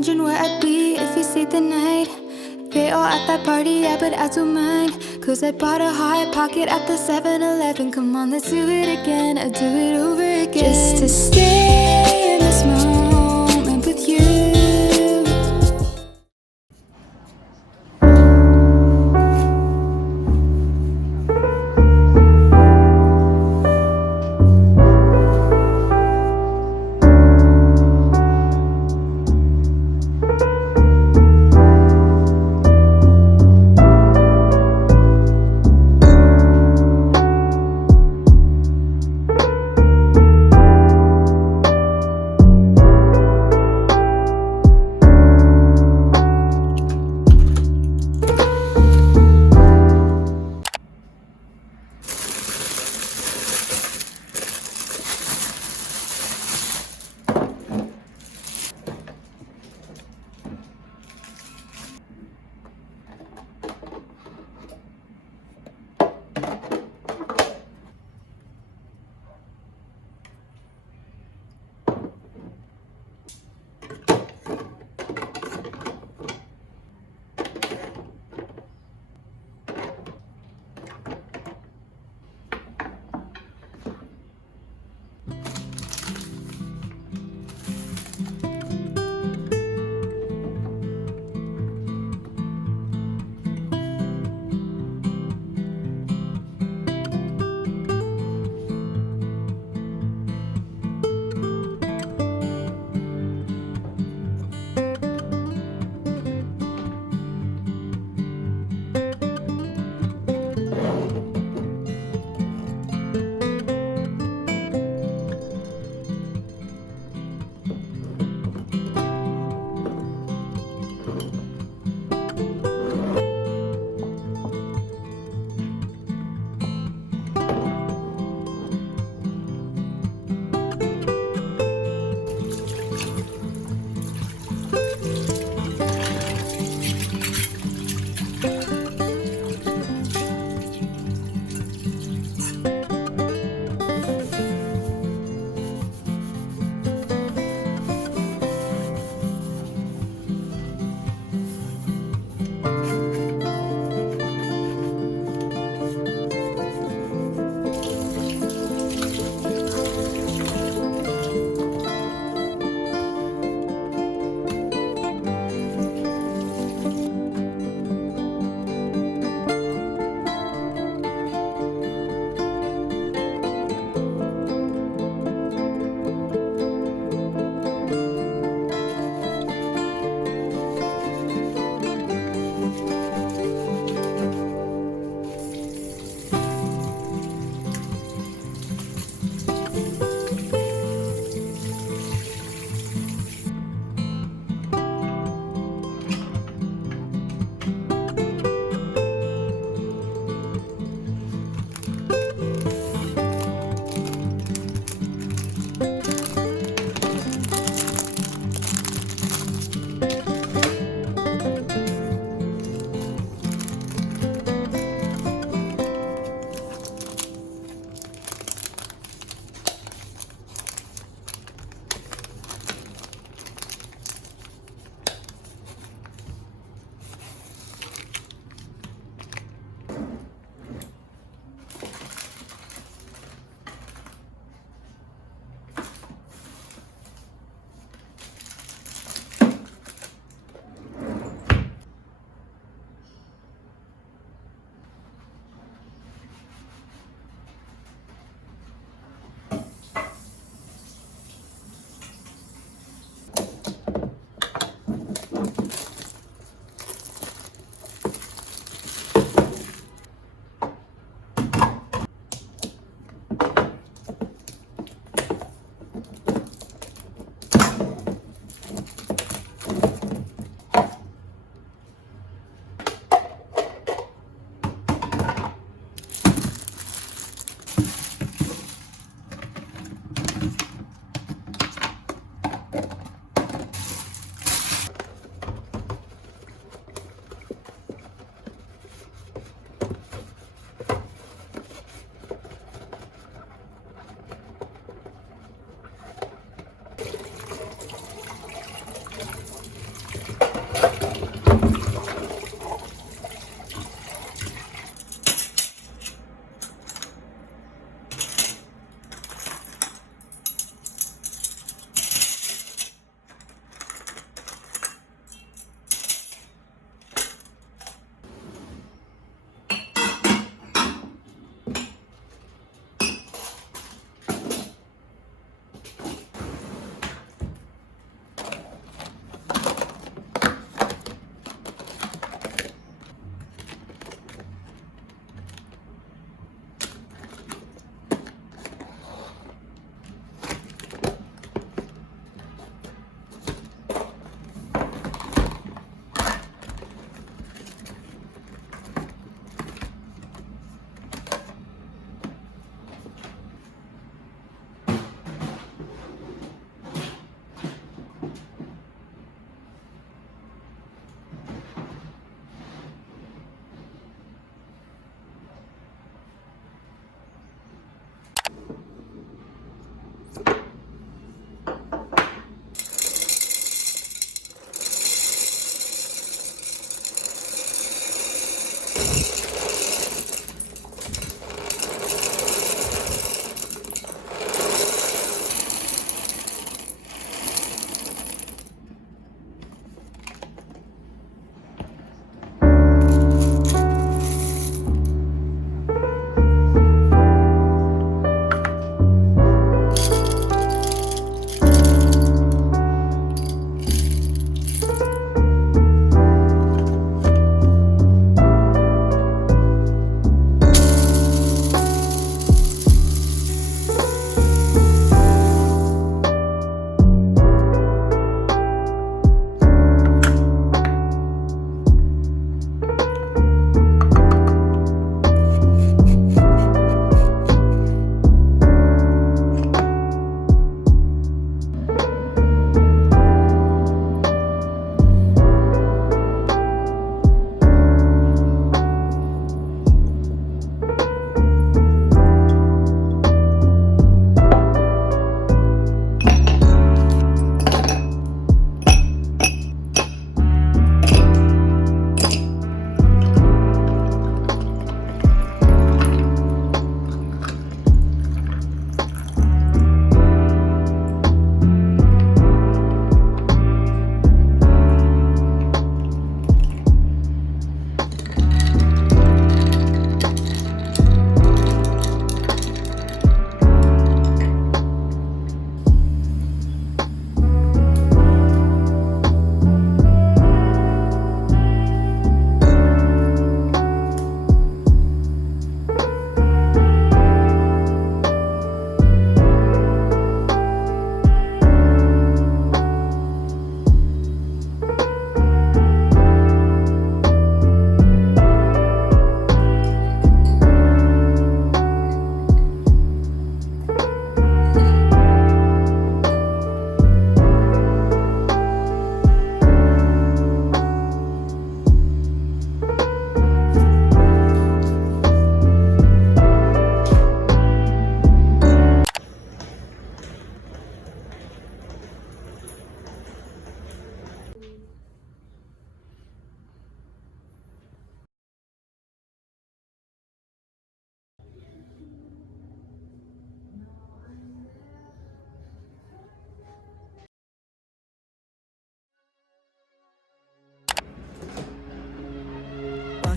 wondering where I'd be if we stayed the night. They all at that party, yeah, but I don't mind, cause I bought a hot pocket at the 7-Eleven. Come on, let's do it again, I'll do it over again. Just to stay in this moment with you.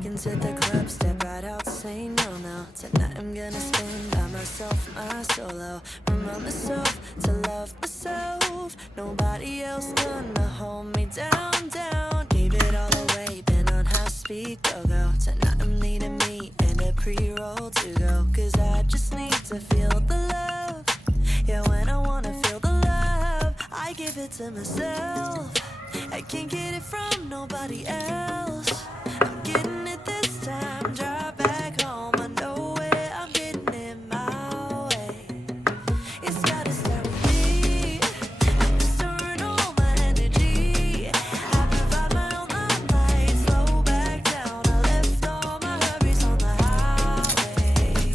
Walk into the club, step right out, say no, no. Tonight I'm gonna spend by myself, my solo. Remind myself to love myself. Nobody else gonna hold me down, down. Gave it all away, been on high speed, go, go. Tonight I'm needing me and a pre-roll to go. Cause I just need to feel the love. Yeah, when I wanna feel the love, I give it to myself. I can't get it from nobody else. I'm getting it this time. Drive back home, I know it. I'm getting it my way. It's gotta start with me. I'm storing all my energy. I provide my own light. Slow back down. I left all my hurries on the highway.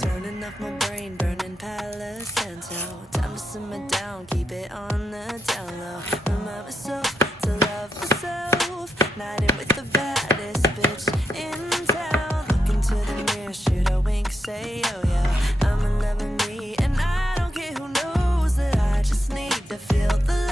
Turning off my brain, burning Palo Santo. Time to simmer down, keep it on the down low. Remind myself to love myself. Night in with the baddest bitch in town. Look into the mirror, shoot a wink, say oh yeah. I'm in love with me, and I don't care who knows that I just need to feel the love.